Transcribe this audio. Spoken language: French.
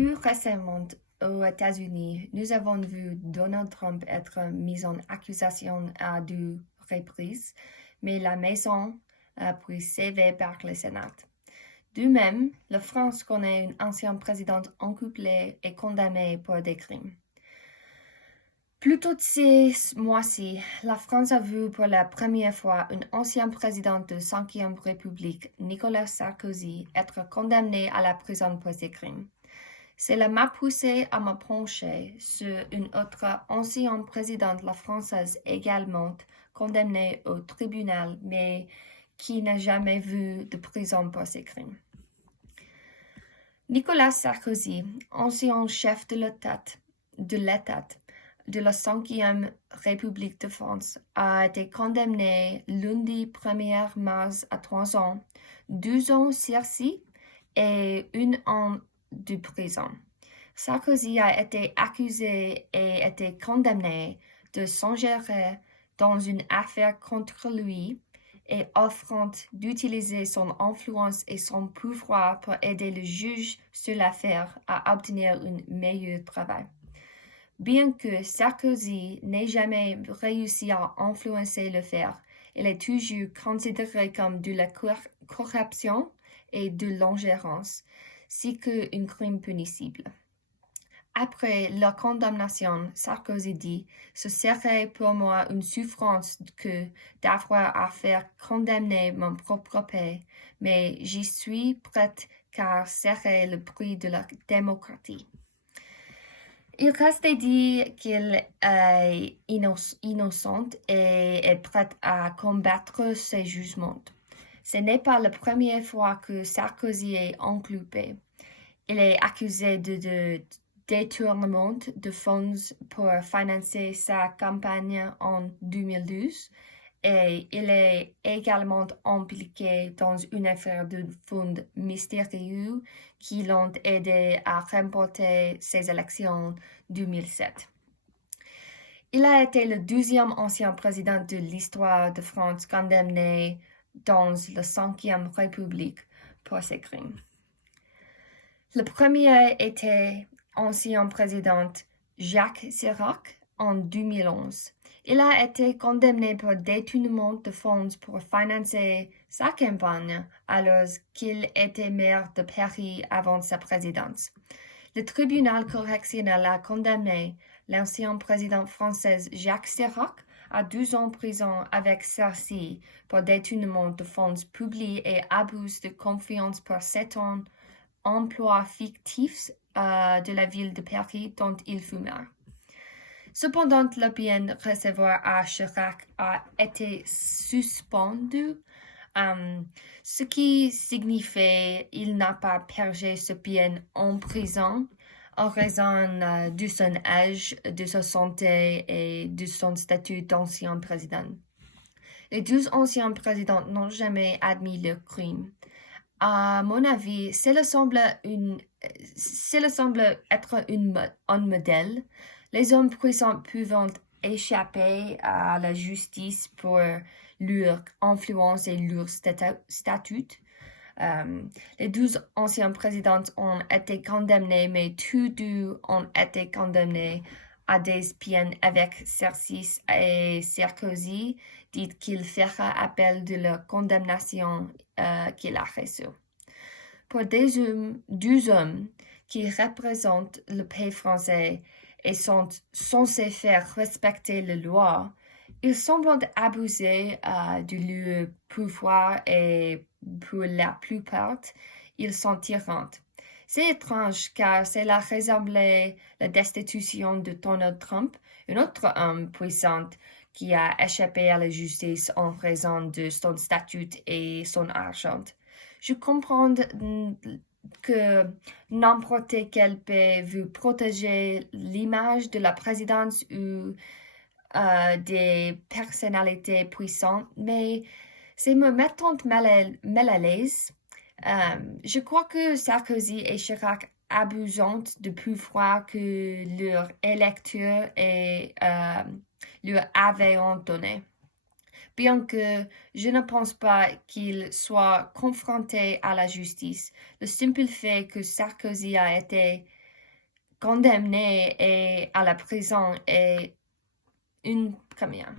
Plus récemment, aux États-Unis, nous avons vu Donald Trump être mis en accusation à deux reprises, mais la Maison a pris CV par le Sénat. De même, la France connaît une ancienne présidente inculpée et condamnée pour des crimes. Plus tôt ces mois-ci, la France a vu pour la première fois une ancienne présidente de 5e République, Nicolas Sarkozy, être condamné à la prison pour ses crimes. Cela m'a poussé à me pencher sur une autre ancienne présidente la française également condamnée au tribunal, mais qui n'a jamais vu de prison pour ses crimes. Nicolas Sarkozy, ancien chef de l'État de la 5e République de France, a été condamné lundi 1er mars à 3 ans, 12 ans sursis et 1 an de prison. Sarkozy a été accusé et été condamné de s'ingérer dans une affaire contre lui et offrant d'utiliser son influence et son pouvoir pour aider le juge sur l'affaire à obtenir un meilleur travail. Bien que Sarkozy n'ait jamais réussi à influencer l'affaire, il est toujours considéré comme de la corruption et de l'ingérence, si qu'un crime punissible. Après la condamnation, Sarkozy dit « Ce serait pour moi une souffrance que d'avoir à faire condamner mon propre pays, mais j'y suis prête car serait le prix de la démocratie. » Il reste à dire qu'il est innocent et est prêt à combattre ses jugements. Ce n'est pas la première fois que Sarkozy est inculpé. Il est accusé de détournement de fonds pour financer sa campagne en 2012 et il est également impliqué dans une affaire de fonds mystérieux qui l'ont aidé à remporter ses élections 2007. Il a été le 12e ancien président de l'histoire de France condamné dans la 5e République pour ses crimes. Le premier était ancien président Jacques Chirac en 2011. Il a été condamné pour détournement de fonds pour financer sa campagne alors qu'il était maire de Paris avant sa présidence. Le tribunal correctionnel a condamné l'ancien président français Jacques Chirac à 12 ans de prison avec sursis pour détournement de fonds publics et abus de confiance pour 7 ans emploi fictif de la ville de Paris dont il fut maire. Cependant, le bien recevoir à Chirac a été suspendu, ce qui signifie qu'il n'a pas perdu ce bien en prison en raison de son âge, de sa santé et de son statut d'ancien président. Les 12 anciens présidents n'ont jamais admis le crime. À mon avis, cela semble être un modèle. Les hommes puissants pouvant échapper à la justice pour leur influence et leur statut. Les 12 anciens présidents ont été condamnés, mais tous deux ont été condamnés à des peines avec sursis et Sarkozy dit qu'il fera appel de la condamnation qu'il a reçue. Pour deux hommes qui représentent le pays français et sont censés faire respecter la loi, ils semblent abuser de leur pouvoir et pour la plupart, ils sont tyrans. C'est étrange car cela ressemblait à la destitution de Donald Trump, un autre homme puissant qui a échappé à la justice en raison de son statut et son argent. Je comprends que n'importe quel pays veut protéger l'image de la présidence ou des personnalités puissantes, mais c'est me mettant mal à l'aise. Je crois que Sarkozy et Chirac abusent de pouvoir que leurs électeurs leur avaient donné. Bien que je ne pense pas qu'ils soient confrontés à la justice, le simple fait que Sarkozy a été condamné à la prison et une première.